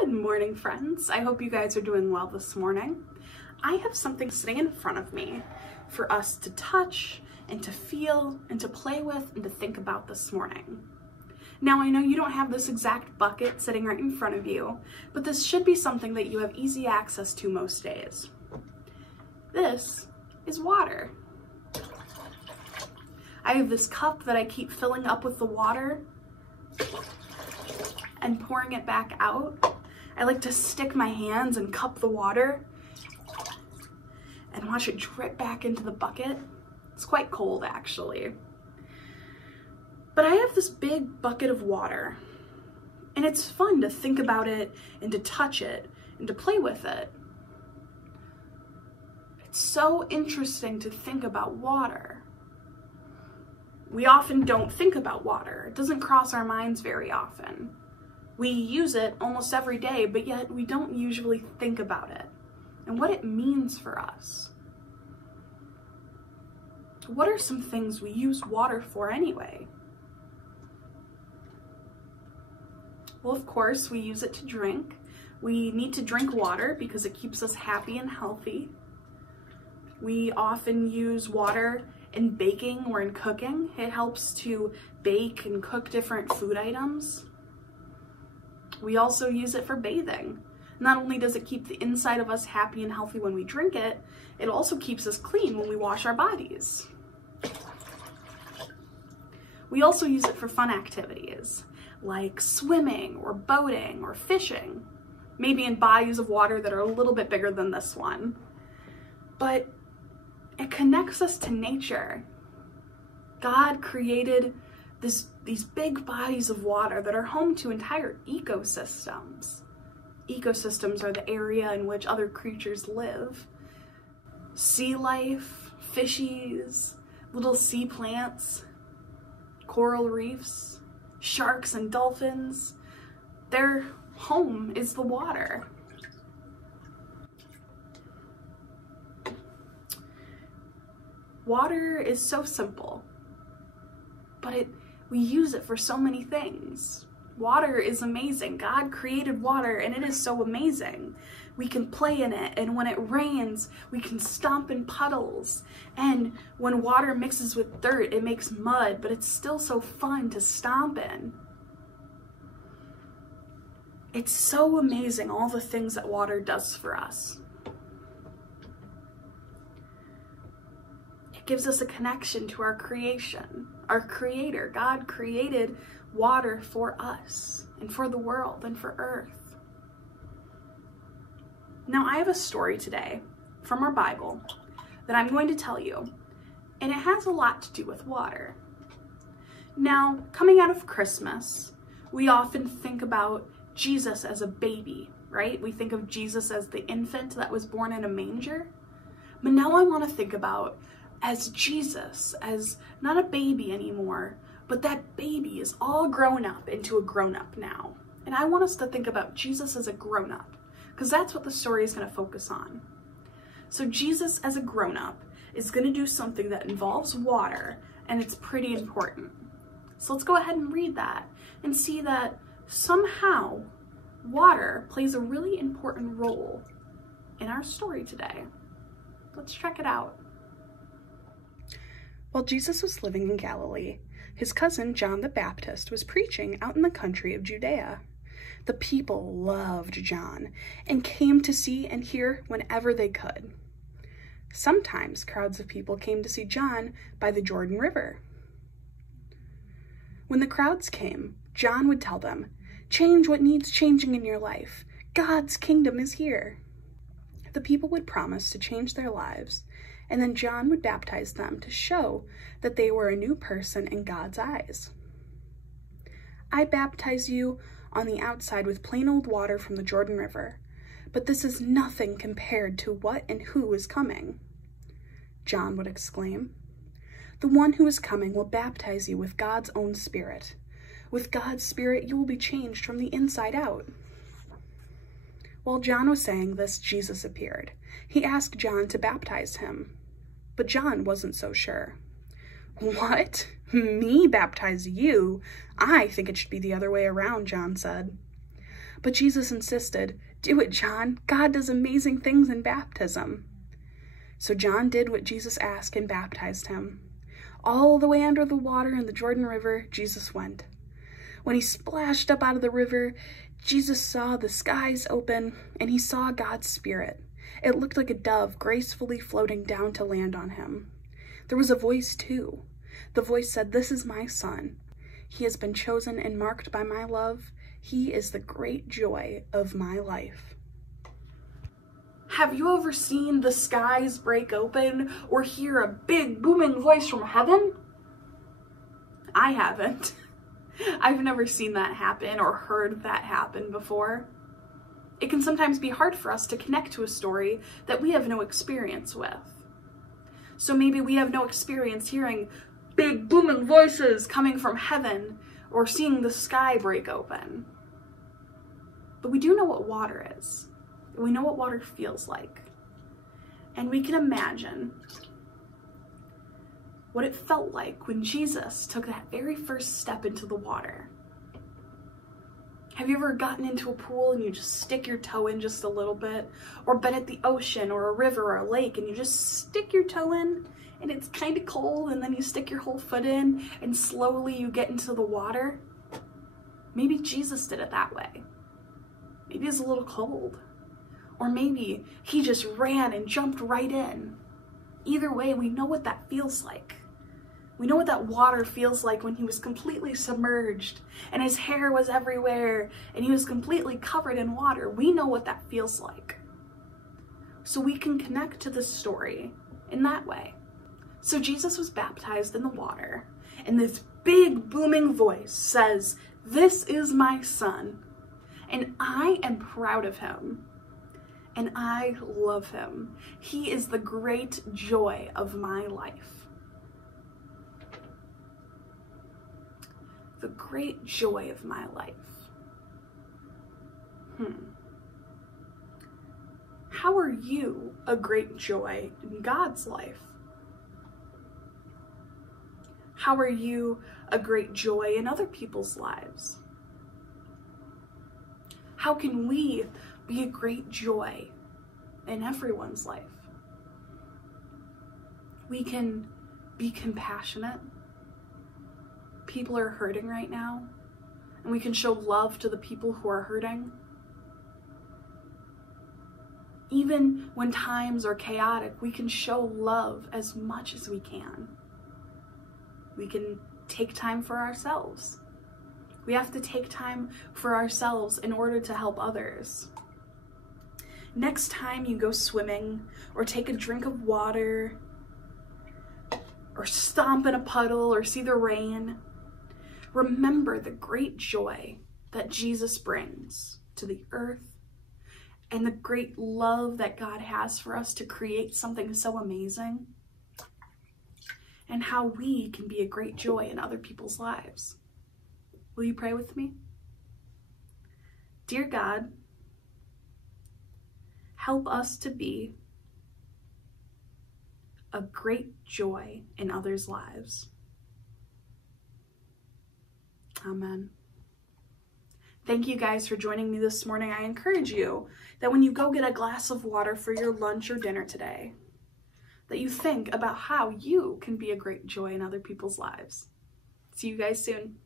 Good morning, friends. I hope you guys are doing well this morning. I have something sitting in front of me for us to touch and to feel and to play with and to think about this morning. Now, I know you don't have this exact bucket sitting right in front of you, but this should be something that you have easy access to most days. This is water. I have this cup that I keep filling up with the water and pouring it back out. I like to stick my hands and cup the water and watch it drip back into the bucket. It's quite cold, actually. But I have this big bucket of water, and it's fun to think about it and to touch it and to play with it. It's so interesting to think about water. We often don't think about water. It doesn't cross our minds very often. We use it almost every day, but yet we don't usually think about it and what it means for us. What are some things we use water for anyway? Well, of course, we use it to drink. We need to drink water because it keeps us happy and healthy. We often use water in baking or in cooking. It helps to bake and cook different food items. We also use it for bathing. Not only does it keep the inside of us happy and healthy when we drink it, it also keeps us clean when we wash our bodies. We also use it for fun activities like swimming or boating or fishing, maybe in bodies of water that are a little bit bigger than this one. But it connects us to nature. God created these big bodies of water that are home to entire ecosystems. Ecosystems are the area in which other creatures live. Sea life, fishies, little sea plants, coral reefs, sharks and dolphins. Their home is the water. Water is so simple, but we use it for so many things. Water is amazing. God created water and it is so amazing. We can play in it, and when it rains, we can stomp in puddles. And when water mixes with dirt, it makes mud, but it's still so fun to stomp in. It's so amazing all the things that water does for us. It gives us a connection to our creation. Our Creator, God created water for us and for the world and for Earth. Now, I have a story today from our Bible that I'm going to tell you, and it has a lot to do with water. Now, coming out of Christmas, we often think about Jesus as a baby, right? We think of Jesus as the infant that was born in a manger. But now I want to think about as Jesus, as not a baby anymore, but that baby is all grown up into a grown-up now. And I want us to think about Jesus as a grown-up, because that's what the story is going to focus on. So Jesus as a grown-up is going to do something that involves water, and it's pretty important. So let's go ahead and read that and see that somehow water plays a really important role in our story today. Let's check it out. While Jesus was living in Galilee, his cousin John the Baptist was preaching out in the country of Judea. The people loved John and came to see and hear whenever they could. Sometimes crowds of people came to see John by the Jordan River. When the crowds came, John would tell them, "Change what needs changing in your life. God's kingdom is here." The people would promise to change their lives, and then John would baptize them to show that they were a new person in God's eyes. "I baptize you on the outside with plain old water from the Jordan River, but this is nothing compared to what and who is coming," John would exclaim. "The one who is coming will baptize you with God's own Spirit. With God's Spirit, you will be changed from the inside out." While John was saying this, Jesus appeared. He asked John to baptize him, but John wasn't so sure. "What? Me baptize you? I think it should be the other way around," John said. But Jesus insisted, "Do it, John. God does amazing things in baptism." So John did what Jesus asked and baptized him. All the way under the water in the Jordan River, Jesus went. When he splashed up out of the river, Jesus saw the skies open, and he saw God's Spirit. It looked like a dove gracefully floating down to land on him. There was a voice too. The voice said, "This is my son. He has been chosen and marked by my love. He is the great joy of my life." Have you ever seen the skies break open or hear a big booming voice from heaven? I haven't. I've never seen that happen or heard that happen before. It can sometimes be hard for us to connect to a story that we have no experience with. So maybe we have no experience hearing big booming voices coming from heaven or seeing the sky break open. But we do know what water is. We know what water feels like. And we can imagine what it felt like when Jesus took that very first step into the water. Have you ever gotten into a pool and you just stick your toe in just a little bit? Or been at the ocean or a river or a lake and you just stick your toe in and it's kind of cold, and then you stick your whole foot in and slowly you get into the water? Maybe Jesus did it that way. Maybe it's a little cold. Or maybe he just ran and jumped right in. Either way, we know what that feels like. We know what that water feels like when he was completely submerged and his hair was everywhere and he was completely covered in water. We know what that feels like. So we can connect to this story in that way. So Jesus was baptized in the water, and this big booming voice says, "This is my son, and I am proud of him. And I love him. He is the great joy of my life." The great joy of my life. How are you a great joy in God's life? How are you a great joy in other people's lives? How can we be a great joy in everyone's life? We can be compassionate. People are hurting right now, and we can show love to the people who are hurting. Even when times are chaotic, we can show love as much as we can. We can take time for ourselves. We have to take time for ourselves in order to help others. Next time you go swimming or take a drink of water or stomp in a puddle or see the rain, remember the great joy that Jesus brings to the earth and the great love that God has for us to create something so amazing, and how we can be a great joy in other people's lives. Will you pray with me? Dear God, help us to be a great joy in others' lives. Amen. Thank you guys for joining me this morning. I encourage you that when you go get a glass of water for your lunch or dinner today, that you think about how you can be a great joy in other people's lives. See you guys soon.